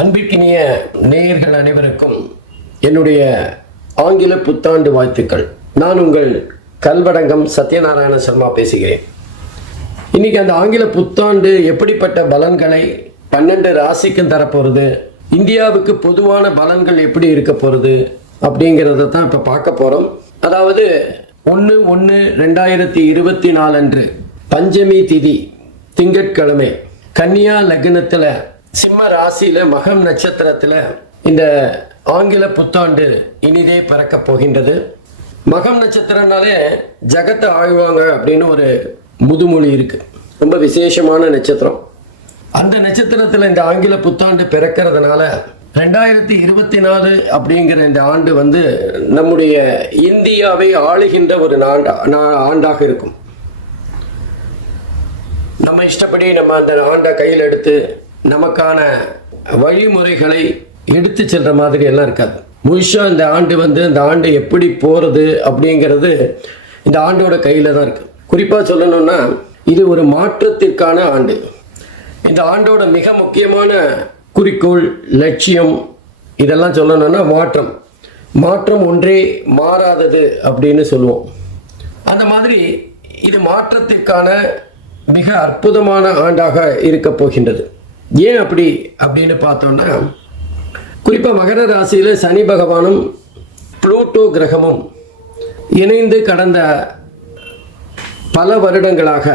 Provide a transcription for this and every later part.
அன்பிற்கினிய நேயர்கள் அனைவருக்கும் என்னுடைய ஆங்கில புத்தாண்டு வாழ்த்துக்கள். நான் உங்கள் கல்வடங்கம் சத்யநாராயண சர்மா பேசுகிறேன். இன்னைக்கு அந்த ஆங்கில புத்தாண்டு எப்படிப்பட்ட பலன்களை 12 ராசிக்கும் தரப்போகிறது, இந்தியாவுக்கு பொதுவான பலன்கள் எப்படி இருக்க போகிறது அப்படிங்கிறத தான் இப்போ பார்க்க போகிறோம். அதாவது 1/1/2024 அன்று பஞ்சமி திதி திங்கட்கிழமை கன்னியா லக்னத்தில் சிம்ம ராசியில் மகம் நட்சத்திரத்தில் இந்த ஆங்கில புத்தாண்டு இனிதே பிறக்க போகின்றது. மகம் நட்சத்திரம்னாலே ஜகத்தை ஆழ்வாங்க அப்படின்னு ஒரு முதுமொழி இருக்கு. ரொம்ப விசேஷமான நட்சத்திரம். அந்த நட்சத்திரத்தில் இந்த ஆங்கில புத்தாண்டு பிறக்கிறதுனால 2024 அப்படிங்கிற இந்த ஆண்டு நம்முடைய இந்தியாவை ஆளுகின்ற ஒரு ஆண்டாக இருக்கும். நம்ம இஷ்டப்படி நம்ம அந்த ஆண்டை கையில் எடுத்து நமக்கான வழிமுறைகளை எடுத்து செல்ற மாதிரி எல்லாம் இருக்காது. முழுஷா இந்த ஆண்டு இந்த ஆண்டு எப்படி போறது அப்படிங்கிறது இந்த ஆண்டோட கையில தான் இருக்கு. குறிப்பா சொல்லணும்னா இது ஒரு மாற்றத்திற்கான ஆண்டு. இந்த ஆண்டோட மிக முக்கியமான குறிக்கோள், லட்சியம் இதெல்லாம் சொல்லணும்னா மாற்றம் ஒன்றே மாறாதது அப்படின்னு சொல்லுவோம். அந்த மாதிரி இது மாற்றத்திற்கான மிக அற்புதமான ஆண்டாக இருக்க போகின்றது. ஏன் அப்படின்னு பார்த்தோம்னா, குறிப்பாக மகர ராசியில் சனி பகவானும் புளூட்டோ கிரகமும் இணைந்து கடந்த பல வருடங்களாக,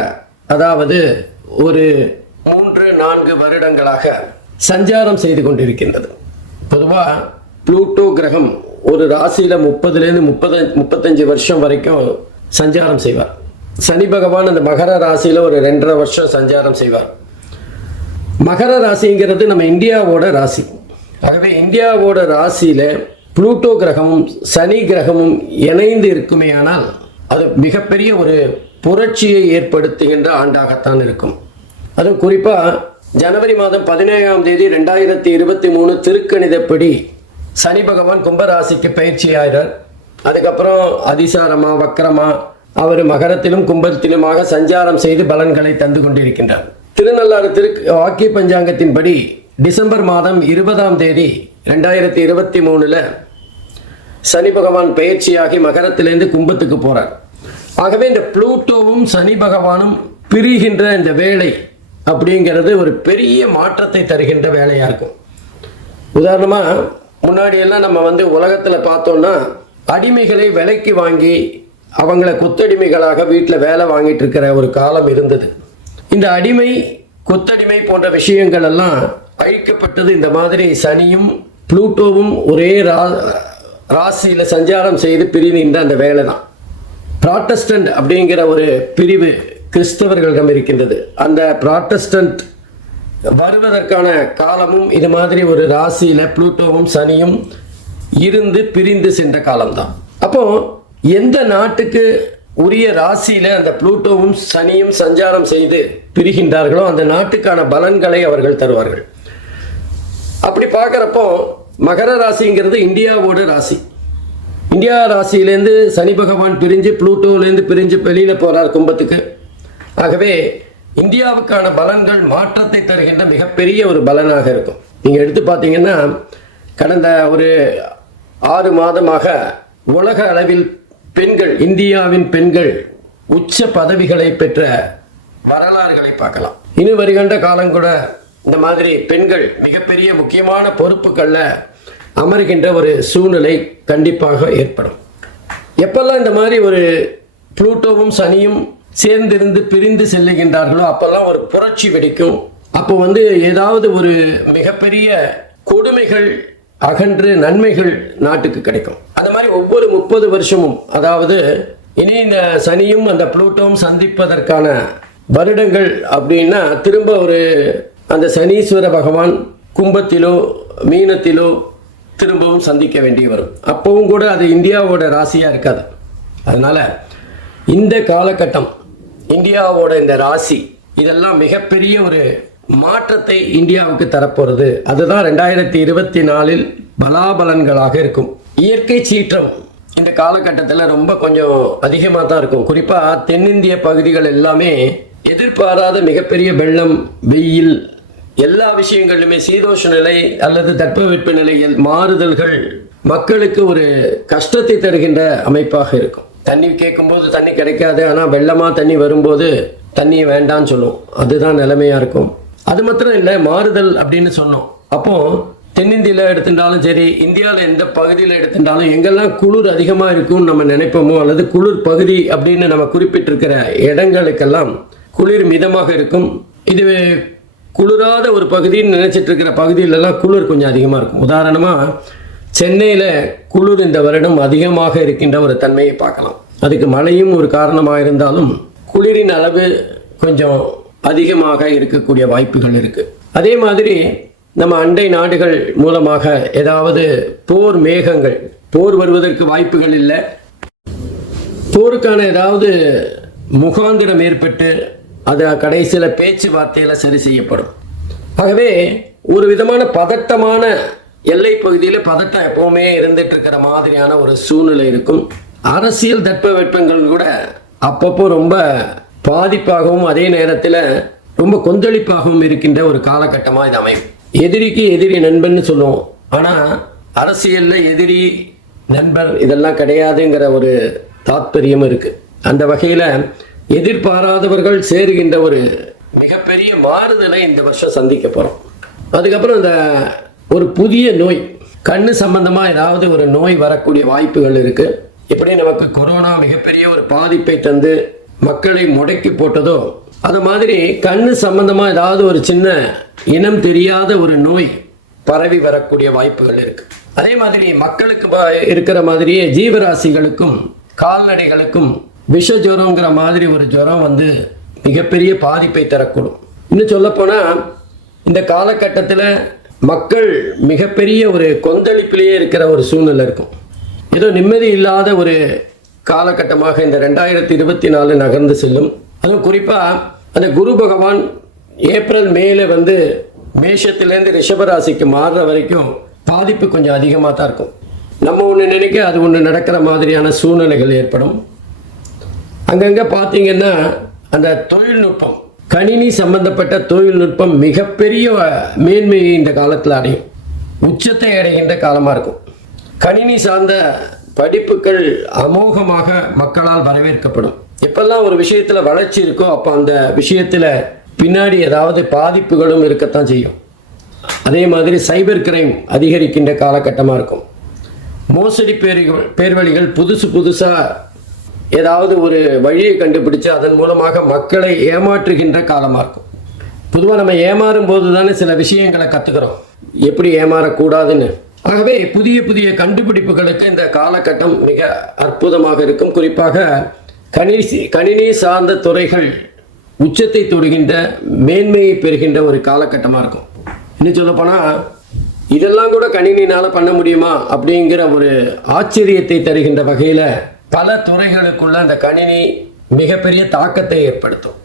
அதாவது ஒரு 3-4 வருடங்களாக சஞ்சாரம் செய்து கொண்டிருக்கின்றது. பொதுவாக புளூட்டோ கிரகம் ஒரு ராசியில் 30-35 வருஷம் வரைக்கும் சஞ்சாரம் செய்வார். சனி பகவான் அந்த மகர ராசியில் ஒரு 2.5 வருஷம் சஞ்சாரம் செய்வார். மகர ராசிங்கிறது நம்ம இந்தியாவோட ராசி. ஆகவே இந்தியாவோட ராசியில புளூட்டோ கிரகமும் சனி கிரகமும் இணைந்து இருக்குமே ஆனால் அது மிகப்பெரிய ஒரு புரட்சியை ஏற்படுத்துகின்ற ஆண்டாகத்தான் இருக்கும். அதுவும் குறிப்பா ஜனவரி மாதம் 17ஆம் தேதி 2023 திருக்கணிதப்படி சனி பகவான் கும்பராசிக்கு பயிற்சி ஆகிறார். அதுக்கப்புறம் அதிசாரமா வக்கரமா அவர் மகரத்திலும் கும்பத்திலுமாக சஞ்சாரம் செய்து பலன்களை தந்து கொண்டிருக்கின்றார். திருநள்ளாறு வாக்கிய பஞ்சாங்கத்தின்படி டிசம்பர் மாதம் 20ஆம் தேதி 2023 சனி பகவான் பயிற்சியாகி மகரத்திலிருந்து கும்பத்துக்கு போறார். ஆகவே இந்த புளூட்டோவும் சனி பகவானும் பிரிகின்ற இந்த வேலை அப்படிங்கிறது ஒரு பெரிய மாற்றத்தை தருகின்ற வேலையா இருக்கும். உதாரணமா முன்னாடி எல்லாம் நம்ம உலகத்துல பார்த்தோம்னா அடிமைகளை விலைக்கு வாங்கி அவங்கள கொத்தடிமைகளாக வீட்டில் வேலை வாங்கிட்டு இருக்கிற ஒரு காலம் இருந்தது. இந்த அடிமை கொத்தடிமை போன்ற விஷயங்கள் எல்லாம் அழிக்கப்பட்டது. இந்த மாதிரி சனியும் புளூட்டோவும் ஒரே ராசியில சஞ்சாரம் செய்து பிரிந்த அந்த வேலை தான். ப்ராட்டஸ்டன்ட் அப்படிங்கிற ஒரு பிரிவு கிறிஸ்தவர்களிடம் இருக்கின்றது. அந்த ப்ராட்டஸ்டன்ட் வருவதற்கான காலமும் இது மாதிரி ஒரு ராசியில புளூட்டோவும் சனியும் இருந்து பிரிந்து சென்ற காலம்தான். அப்போ எந்த நாட்டுக்கு உரிய ராசியில அந்த புளூட்டோவும் சனியும் சஞ்சாரம் செய்து பிரிகின்றார்களோ அந்த நாட்டுக்கான பலன்களை அவர்கள் தருவார்கள். அப்படி பார்க்குறப்போ மகர ராசிங்கிறது இந்தியாவோட ராசி. இந்தியா ராசியிலேருந்து சனி பகவான் பிரிஞ்சு புளூட்டோலேருந்து பிரிஞ்சு வெளியில போறார் கும்பத்துக்கு. ஆகவே இந்தியாவுக்கான பலன்கள் மாற்றத்தை தருகின்ற மிகப்பெரிய ஒரு பலனாக இருக்கும். நீங்க எடுத்து பார்த்தீங்கன்னா கடந்த ஒரு 6 மாதமாக உலக அளவில் பெண்கள், இந்தியாவின் பெண்கள் உச்ச பதவிகளை பெற்ற வரலாறுகளை பார்க்கலாம். இனி வருகின்ற காலம் கூட இந்த மாதிரி பெண்கள் மிகப்பெரிய முக்கியமான பொறுப்புகளில் அமர்கின்ற ஒரு சூழ்நிலை கண்டிப்பாக ஏற்படும். எப்பெல்லாம் இந்த மாதிரி ஒரு புளூட்டோவும் சனியும் சேர்ந்திருந்து பிரிந்து செல்லுகின்றார்களோ அப்பெல்லாம் ஒரு புரட்சி வெடிக்கும். அப்போ ஏதாவது ஒரு மிகப்பெரிய கொடுமைகள் அகன்று நன்மைகள் நாட்டுக்கு கிடைக்கும். அந்த மாதிரி ஒவ்வொரு 30 வருஷமும், அதாவது இனி இந்த சனியும் அந்த புளூட்டோவும் சந்திப்பதற்கான வருடங்கள் அப்படின்னா திரும்ப ஒரு அந்த சனீஸ்வர பகவான் கும்பத்திலோ மீனத்திலோ திரும்பவும் சந்திக்க வேண்டி வரும். அப்பவும் கூட அது இந்தியாவோட ராசியா இருக்காது. அதனால இந்த காலகட்டம் இந்தியாவோட இந்த ராசி இதெல்லாம் மிகப்பெரிய ஒரு மாற்றத்தை இந்தியாவுக்கு தரப்போறது. அதுதான் 2024 பலாபலன்களாக இருக்கும். இயற்கை சீற்றம் இந்த காலகட்டத்தில் ரொம்ப கொஞ்சம் அதிகமாக தான் இருக்கும். குறிப்பாக தென்னிந்திய பகுதிகள் எல்லாமே எதிர்பாராத மிகப்பெரிய வெள்ளம், வெயில் எல்லா விஷயங்களிலுமே சீதோஷ நிலை அல்லது தட்பவெட்ப நிலையில் மாறுதல்கள் மக்களுக்கு ஒரு கஷ்டத்தை தருகின்ற அமைப்பாக இருக்கும். தண்ணி கேட்கும்போது தண்ணி கிடைக்காது, ஆனால் வெள்ளமாக தண்ணி வரும்போது தண்ணியை வேண்டான்னு சொல்லும். அதுதான் நிலைமையாக இருக்கும். அது மாத்திரம் இல்லை, மாறுதல் அப்படின்னு சொன்னோம். அப்போ தென்னிந்தியாவில் எடுத்துட்டாலும் சரி, இந்தியாவில் எந்த பகுதியில் எடுத்துட்டாலும் எங்கெல்லாம் குளிர் அதிகமாக இருக்கும்னு நம்ம நினைப்போமோ, அல்லது குளிர் பகுதி அப்படின்னு நம்ம குறிப்பிட்டிருக்கிற இடங்களுக்கெல்லாம் குளிர் மிதமாக இருக்கும். இது குளிராத ஒரு பகுதின்னு நினைச்சிட்டு இருக்கிற பகுதியிலெல்லாம் குளிர் கொஞ்சம் அதிகமாக இருக்கும். உதாரணமாக சென்னையில் குளிர் இந்த வருடம் அதிகமாக இருக்கின்ற ஒரு தன்மையை பார்க்கலாம். அதுக்கு மழையும் ஒரு காரணமாக இருந்தாலும் குளிரின் அளவு கொஞ்சம் அதிகமாக இருக்கக்கூடிய வாய்ப்புகள் இருக்குது. அதே மாதிரி நம்ம அண்டை நாடுகள் மூலமாக ஏதாவது போர் மேகங்கள், போர் வருவதற்கு வாய்ப்புகள் இல்லை, போருக்கான ஏதாவது முகாந்திரம் ஏற்பட்டு அது கடைசியில் பேச்சுவார்த்தையில் சரி செய்யப்படும். ஆகவே ஒரு விதமான பதட்டமான எல்லை பகுதியில் பதட்டம் எப்பவுமே இருந்துட்டு இருக்கிற மாதிரியான ஒரு சூழ்நிலை இருக்கும். அரசியல் தட்பவெப்பங்கள் கூட அப்பப்போ ரொம்ப பாதிப்பாகவும் அதே நேரத்தில் ரொம்ப கொந்தளிப்பாகவும் இருக்கின்ற ஒரு காலகட்டமாக இது அமையும். எதிரிக்கு எதிரி நண்பன் சொல்லுவோம், ஆனால் அரசியலில் எதிரி நண்பர் இதெல்லாம் கிடையாதுங்கிற ஒரு தாத்பரியம் இருக்கு. அந்த வகையில் எதிர்பாராதவர்கள் சேருகின்ற ஒரு மிகப்பெரிய மாறுதலை இந்த வருஷம் சந்திக்க போகிறோம். அதுக்கப்புறம் இந்த ஒரு புதிய நோய், கண்ணு சம்பந்தமாக ஏதாவது ஒரு நோய் வரக்கூடிய வாய்ப்புகள் இருக்குது. எப்படி நமக்கு கொரோனா மிகப்பெரிய ஒரு பாதிப்பை தந்து மக்களை முடக்கி போட்டதோ, அது மாதிரி கண்ணு சம்பந்தமாக ஏதாவது ஒரு சின்ன இனம் தெரியாத ஒரு நோய் பரவி வரக்கூடிய வாய்ப்புகள் இருக்கு. அதே மாதிரி மக்களுக்கு இருக்கிற மாதிரியே ஜீவராசிகளுக்கும் கால்நடைகளுக்கும் விஷ ஜுரங்கிற மாதிரி ஒரு ஜுரம் வந்து மிகப்பெரிய பாதிப்பை தரக்கூடும். இன்னும் சொல்லப்போனால் இந்த காலகட்டத்தில் மக்கள் மிகப்பெரிய ஒரு கொந்தளிப்பிலேயே இருக்கிற ஒரு சூழ்நிலை இருக்கும். ஏதோ நிம்மதி இல்லாத ஒரு காலகட்டமாக இந்த 2024 நகர்ந்து செல்லும். அதுவும் குறிப்பாக அந்த குரு பகவான் ஏப்ரல் மேல வந்து மேஷத்திலேருந்து ரிஷபராசிக்கு மாறுற வரைக்கும் பாதிப்பு கொஞ்சம் அதிகமாக தான் இருக்கும். நம்ம ஒன்று நினைக்க அது ஒன்று நடக்கிற மாதிரியான சூழ்நிலைகள் ஏற்படும். அங்கங்கே பார்த்தீங்கன்னா அந்த தொழில்நுட்பம், கணினி சம்பந்தப்பட்ட தொழில்நுட்பம் மிகப்பெரிய மேன்மையை இந்த காலத்தில் அடையும், உச்சத்தை அடைகின்ற காலமாக இருக்கும். கணினி சார்ந்த படிப்புகள் அமோகமாக மக்களால் வரவேற்கப்படும். எப்பெல்லாம் ஒரு விஷயத்தில் வளர்ச்சி இருக்கோ அப்போ அந்த விஷயத்தில் பின்னாடி ஏதாவது பாதிப்புகளும் இருக்கத்தான் செய்யும். அதே மாதிரி சைபர் கிரைம் அதிகரிக்கின்ற காலகட்டமாக இருக்கும். மோசடி பேர்வழிகள் புதுசாக ஏதாவது ஒரு வழியை கண்டுபிடிச்சு அதன் மூலமாக மக்களை ஏமாற்றுகின்ற காலமாக இருக்கும். பொதுவாக நம்ம ஏமாறும் போது தானே சில விஷயங்களை கற்றுக்கிறோம், எப்படி ஏமாறக்கூடாதுன்னு. ஆகவே புதிய புதிய கண்டுபிடிப்புகளுக்கு இந்த காலகட்டம் மிக அற்புதமாக இருக்கும். குறிப்பாக கணினி சார்ந்த துறைகள் உச்சத்தை தொடுகின்ற மேன்மையை பெறுகின்ற ஒரு காலகட்டமாக இருக்கும். இன்னும் சொல்லப்போனால் இதெல்லாம் கூட கணினினால் பண்ண முடியுமா அப்படிங்கிற ஒரு ஆச்சரியத்தை தருகின்ற வகையில் பல துறைகளுக்குள்ள அந்த கணினி மிகப்பெரிய தாக்கத்தை ஏற்படுத்தும்.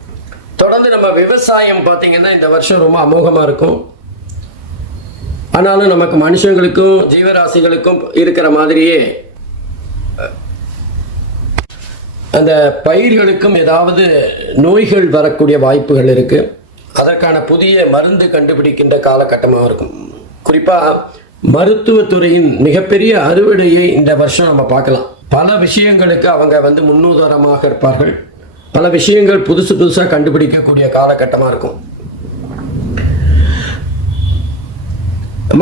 தொடர்ந்து நம்ம விவசாயம் பார்த்தீங்கன்னா இந்த வருஷம் ரொம்ப அமோகமாக இருக்கும். ஆனாலும் நமக்கு மனுஷங்களுக்கும் ஜீவராசிகளுக்கும் இருக்கிற மாதிரியே அந்த பயிர்களுக்கும் ஏதாவது நோய்கள் வரக்கூடிய வாய்ப்புகள் இருக்கு. அதற்கான புதிய மருந்து கண்டுபிடிக்கின்ற காலகட்டமாக இருக்கும். குறிப்பாக மருத்துவத்துறையின் மிகப்பெரிய அறுவடையை இந்த வருஷம் நம்ம பார்க்கலாம். பல விஷயங்களுக்கு அவங்க வந்து முன்னுதாரணமாக இருப்பார்கள். பல விஷயங்கள் புதுசாக கண்டுபிடிக்கக்கூடிய காலகட்டமாக இருக்கும்.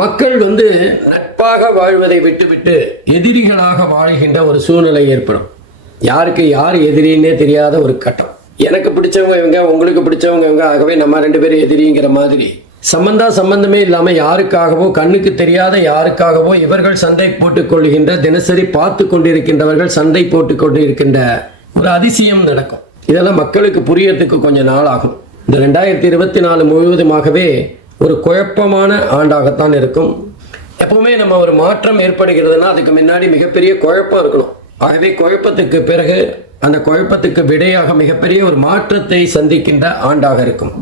மக்கள் வந்து நட்பாக வாழ்வதை விட்டுவிட்டு எதிரிகளாக வாழ்கின்ற ஒரு சூழ்நிலை ஏற்படும். யாருக்கு யார் எதிரின்னே தெரியாத ஒரு கட்டம். எனக்கு பிடிச்சவங்க இவங்க, உங்களுக்கு பிடிச்சவங்க இவங்க, ஆகவே நம்ம 2 பேரும் எதிரிங்கிற மாதிரி சம்பந்தமே இல்லாமல் யாருக்காகவோ கண்ணுக்கு தெரியாத யாருக்காகவோ இவர்கள் சண்டை போட்டுக் கொள்கின்ற, தினசரி பார்த்து கொண்டிருக்கின்றவர்கள் சண்டை போட்டுக் கொண்டிருக்கின்ற ஒரு அதிசயம் நடக்கும். இதெல்லாம் மக்களுக்கு புரியறதுக்கு கொஞ்சம் நாள் ஆகும். இந்த 2024 முழுவதுமாகவே ஒரு குழப்பமான ஆண்டாகத்தான் இருக்கும். எப்பவுமே நம்ம ஒரு மாற்றம் ஏற்படுகிறதுனா அதுக்கு முன்னாடி மிகப்பெரிய குழப்பம் இருக்கணும். ஆகவே குழப்பத்துக்கு பிறகு அந்த குழப்பத்துக்கு விடையாக மிகப்பெரிய ஒரு மாற்றத்தை சந்திக்கின்ற ஆண்டாக இருக்கும்.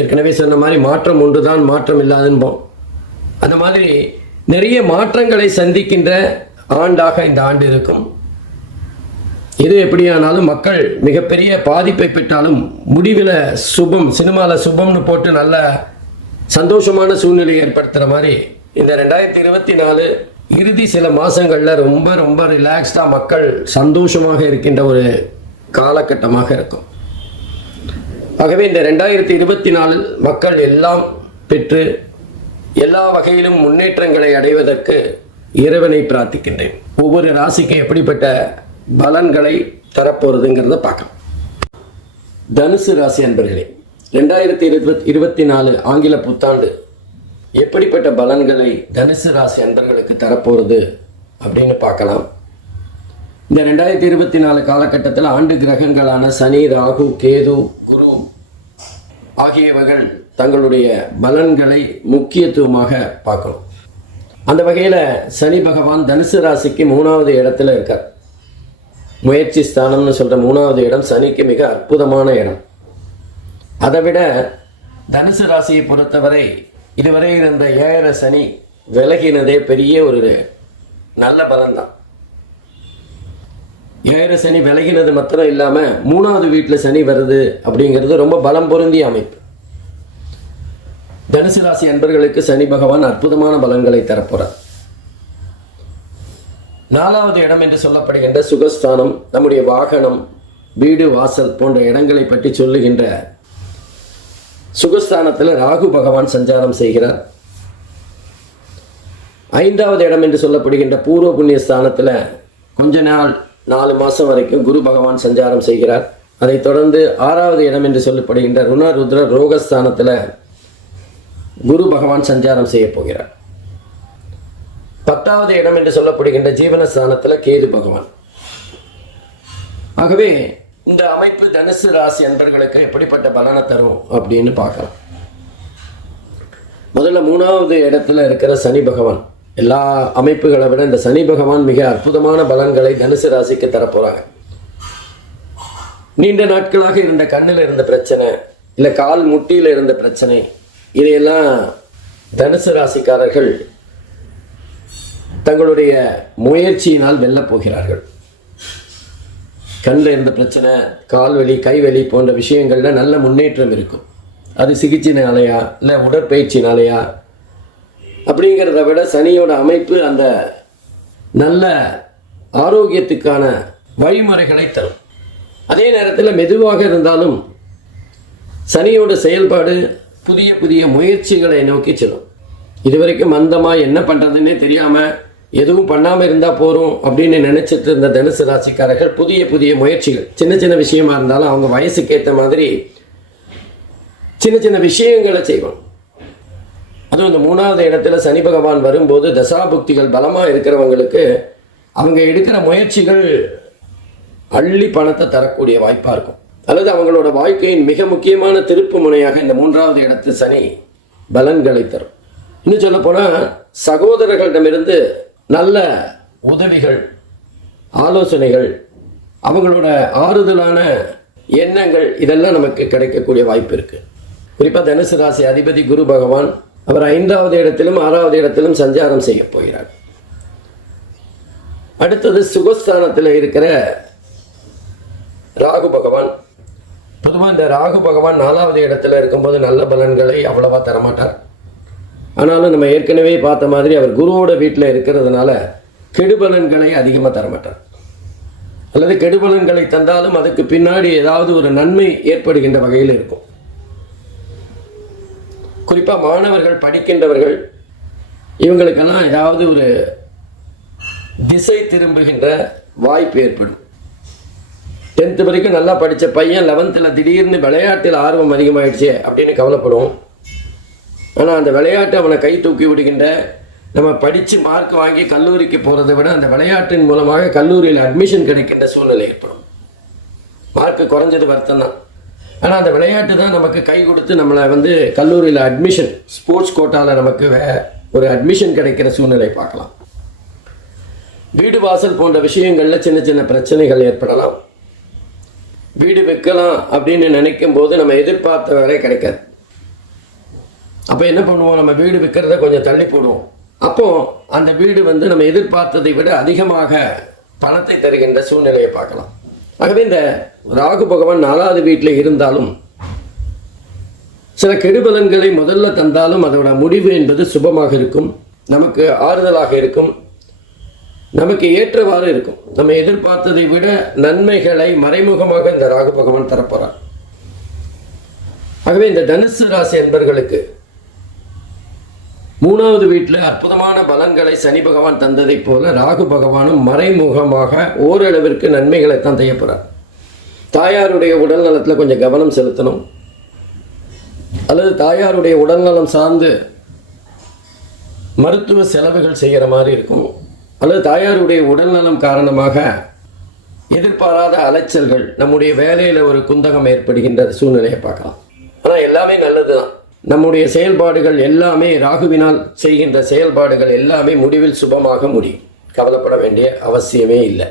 ஏற்கனவே சொன்ன மாதிரி மாற்றம் ஒன்றுதான், மாற்றம் இல்லாதுன்போம். அந்த மாதிரி நிறைய மாற்றங்களை சந்திக்கின்ற ஆண்டாக இந்த ஆண்டு இருக்கும். எது எப்படியானாலும் மக்கள் மிகப்பெரிய பாதிப்பை பெற்றாலும் முடிவில் சுபம், சினிமாவில் சுபம்னு போட்டு நல்ல சந்தோஷமான சூழ்நிலையை ஏற்படுத்துகிற மாதிரி இந்த 2024 இறுதி சில மாதங்களில் ரொம்ப ரொம்ப ரிலாக்ஸ்டாக மக்கள் சந்தோஷமாக இருக்கின்ற ஒரு காலகட்டமாக இருக்கும். ஆகவே இந்த 2024 மக்கள் எல்லாம் பெற்று எல்லா வகையிலும் முன்னேற்றங்களை அடைவதற்கு இறைவனை பிரார்த்திக்கின்றேன். ஒவ்வொரு ராசிக்கும் எப்படிப்பட்ட பலன்களை தரப்போறதுங்கிறத பார்க்கலாம். தனுசு ராசி அன்பர்களே, 2024 ஆங்கில புத்தாண்டு எப்படிப்பட்ட பலன்களை தனுசு ராசி அன்பர்களுக்கு தரப்போறது அப்படின்னு பார்க்கலாம். இந்த 2024 காலகட்டத்தில் ஆண்டு கிரகங்களான சனி, ராகு, கேது, குரு ஆகியவர்கள் தங்களுடைய பலன்களை முக்கியத்துவமாக பார்க்கணும். அந்த வகையில் சனி பகவான் தனுசு ராசிக்கு 3வது இடத்துல இருக்கார். முயற்சி ஸ்தானம்னு சொல்கிற 3வது இடம் சனிக்கு மிக அற்புதமான இடம். அதை விட தனுசு ராசியை பொறுத்தவரை இதுவரை இருந்த 7 சனி விலகினதே பெரிய ஒரு நல்ல பலன்தான். 7 சனி விலகினது மாத்திரம் இல்லாமல் 3வது வீட்டில் சனி வருது அப்படிங்கிறது ரொம்ப பலம் பொருந்திய அமைப்பு. தனுசு ராசி அன்பர்களுக்கு சனி பகவான் அற்புதமான பலன்களை தரப்போறார். 4வது இடம் என்று சொல்லப்படுகின்ற சுகஸ்தானம், நம்முடைய வாகனம், வீடு, வாசல் போன்ற இடங்களை பற்றி சொல்லுகின்ற சுகஸ்தானத்தில் ராகு பகவான் சஞ்சாரம் செய்கிறார். 5வது இடம் என்று சொல்லப்படுகின்ற பூர்வ புண்ணிய ஸ்தானத்தில் கொஞ்ச நாள் 4 மாதம் வரைக்கும் குரு பகவான் சஞ்சாரம் செய்கிறார். அதைத் தொடர்ந்து 6வது இடம் என்று சொல்லப்படுகின்ற ருணருத்ர ரோகஸ்தானத்தில் குரு பகவான் சஞ்சாரம் செய்ய போகிறார். 10வது இடம் என்று சொல்லப்படுகின்ற ஜீவனஸ்தானத்தில் கேது பகவான். ஆகவே இந்த அமைப்பு தனுசு ராசி அன்பர்களுக்கு எப்படிப்பட்ட பலனை தரும் அப்படின்னு பார்க்கலாம். முதல்ல 3வது இடத்துல இருக்கிற சனி பகவான், எல்லா அமைப்புகளை விட இந்த சனி பகவான் மிக அற்புதமான பலன்களை தனுசு ராசிக்கு தரப்போறாங்க. நீண்ட நாட்களாக இருந்த கண்ணில் இருந்த பிரச்சனை, இல்லை கால் முட்டியில் இருந்த பிரச்சனை, இதையெல்லாம் தனுசு ராசிக்காரர்கள் தங்களுடைய முயற்சியினால் வெல்லப் போகிறார்கள். கண்ணில் இருந்த பிரச்சனை, கால்வலி, கைவலி போன்ற விஷயங்கள்ல நல்ல முன்னேற்றம் இருக்கும். அது சிகிச்சைனாலையா இல்லை உடற்பயிற்சினாலையா அப்படிங்கிறத விட சனியோட அமைப்பு அந்த நல்ல ஆரோக்கியத்துக்கான வழிமுறைகளை தரும். அதே நேரத்தில் மெதுவாக இருந்தாலும் சனியோட செயல்பாடு புதிய புதிய முயற்சிகளை நோக்கி செல்லும். இதுவரைக்கும் மந்தமாக என்ன பண்ணுறதுன்னே தெரியாமல் எதுவும் பண்ணாமல் இருந்தால் போகிறோம் அப்படின்னு நினச்சிட்டு இருந்த தனுசு ராசிக்காரர்கள் புதிய புதிய முயற்சிகள், சின்ன சின்ன விஷயமா இருந்தாலும் அவங்க வயசுக்கு ஏற்ற மாதிரி சின்ன சின்ன விஷயங்களை செய்வோம். அதுவும் இந்த 3வது இடத்துல சனி பகவான் வரும்போது தசாபுக்திகள் பலமாக இருக்கிறவங்களுக்கு அவங்க எடுக்கிற முயற்சிகள் அள்ளி பணத்தை தரக்கூடிய வாய்ப்பாக இருக்கும். அல்லது அவங்களோட வாழ்க்கையின் மிக முக்கியமான திருப்பு முனையாக இந்த 3வது இடத்து சனி பலன்களை தரும். இன்னும் சொல்ல போனால் சகோதரர்களிடமிருந்து நல்ல உதவிகள், ஆலோசனைகள், அவங்களோட ஆறுதலான எண்ணங்கள் இதெல்லாம் நமக்கு கிடைக்கக்கூடிய வாய்ப்பு இருக்குது. குறிப்பாக தனுசு ராசி அதிபதி குரு பகவான் அவர் 5வது இடத்திலும் 6வது இடத்திலும் சஞ்சாரம் செய்ய போகிறார். அடுத்தது சுகஸ்தானத்தில் இருக்கிற ராகு பகவான். பொதுவாக இந்த ராகு பகவான் 4வது இடத்துல இருக்கும்போது நல்ல பலன்களை அவ்வளவா தரமாட்டார். ஆனாலும் நம்ம ஏற்கனவே பார்த்த மாதிரி அவர் குருவோட வீட்டில் இருக்கிறதுனால கெடுபலன்களை அதிகமாக தரமாட்டார். அல்லது கெடுபலன்களை தந்தாலும் அதுக்கு பின்னாடி ஏதாவது ஒரு நன்மை ஏற்படுகின்ற வகையில் இருக்கும். குறிப்பாக மாணவர்கள், படிக்கின்றவர்கள், இவங்களுக்கெல்லாம் ஏதாவது ஒரு திசை திரும்புகின்ற வாய்ப்பு ஏற்படும். 10th வரைக்கும் நல்லா படித்த பையன் 11ல் திடீர்னு விளையாட்டில் ஆர்வம் அதிகமாகிடுச்சு அப்படின்னு கவலைப்படுவோம். ஆனால் அந்த விளையாட்டு அவனை கை தூக்கி விடுகின்ற, நம்ம படித்து மார்க் வாங்கி கல்லூரிக்கு போகிறத விட அந்த விளையாட்டின் மூலமாக கல்லூரியில் அட்மிஷன் கிடைக்கின்ற சூழ்நிலை ஏற்படும். மார்க்கு குறைஞ்சது வருத்தம் தான், ஆனால் அந்த விளையாட்டு தான் நமக்கு கை கொடுத்து நம்மளை கல்லூரியில் அட்மிஷன், ஸ்போர்ட்ஸ் கோட்டாவில் நமக்கு ஒரு அட்மிஷன் கிடைக்கிற சூழ்நிலை பார்க்கலாம். வீடு வாசல் போன்ற விஷயங்களில் சின்ன சின்ன பிரச்சனைகள் ஏற்படலாம். வீடு விற்கலாம் அப்படின்னு நினைக்கும் போது நம்ம எதிர்பார்த்த வரை கிடைக்காது. அப்போ என்ன பண்ணுவோம், நம்ம வீடு விற்கிறத கொஞ்சம் தள்ளி போடுவோம். அப்போது அந்த வீடு நம்ம எதிர்பார்த்ததை விட அதிகமாக பணத்தை தருகின்ற சூழ்நிலையை பார்க்கலாம். ஆகவே இந்த ராகு பகவான் 4வது வீட்டில் இருந்தாலும் சில கெடுபலன்களை முதல்ல தந்தாலும் அதோட முடிவு என்பது சுபமாக இருக்கும், நமக்கு ஆறுதலாக இருக்கும், நமக்கு ஏற்றவாறு இருக்கும். நம்ம எதிர்பார்த்ததை விட நன்மைகளை மறைமுகமாக இந்த ராகு பகவான் தரப்போறார். ஆகவே இந்த தனுசு ராசி என்பர்களுக்கு 3வது வீட்டில் அற்புதமான பலன்களை சனி பகவான் தந்ததைப் போல ராகு பகவானும் மறைமுகமாக ஓரளவிற்கு நன்மைகளை தான் செய்ய போறார். தாயாருடைய உடல் நலத்தில் கொஞ்சம் கவனம் செலுத்தணும், அல்லது தாயாருடைய உடல்நலம் சார்ந்து மருத்துவ செலவுகள் செய்கிற மாதிரி இருக்கும், அல்லது தாயாருடைய உடல்நலம் காரணமாக எதிர்பாராத அலைச்சல்கள், நம்முடைய வேலையில் ஒரு குந்தகம் ஏற்படுகின்ற சூழ்நிலையை பார்க்கலாம். ஆனால் எல்லாமே நல்லது தான். நம்முடைய செயல்பாடுகள் எல்லாமே ராகுவினால் செய்கின்ற செயல்பாடுகள் எல்லாமே முடிவில் சுபமாக முடியும். கவலைப்பட வேண்டிய அவசியமே இல்லை.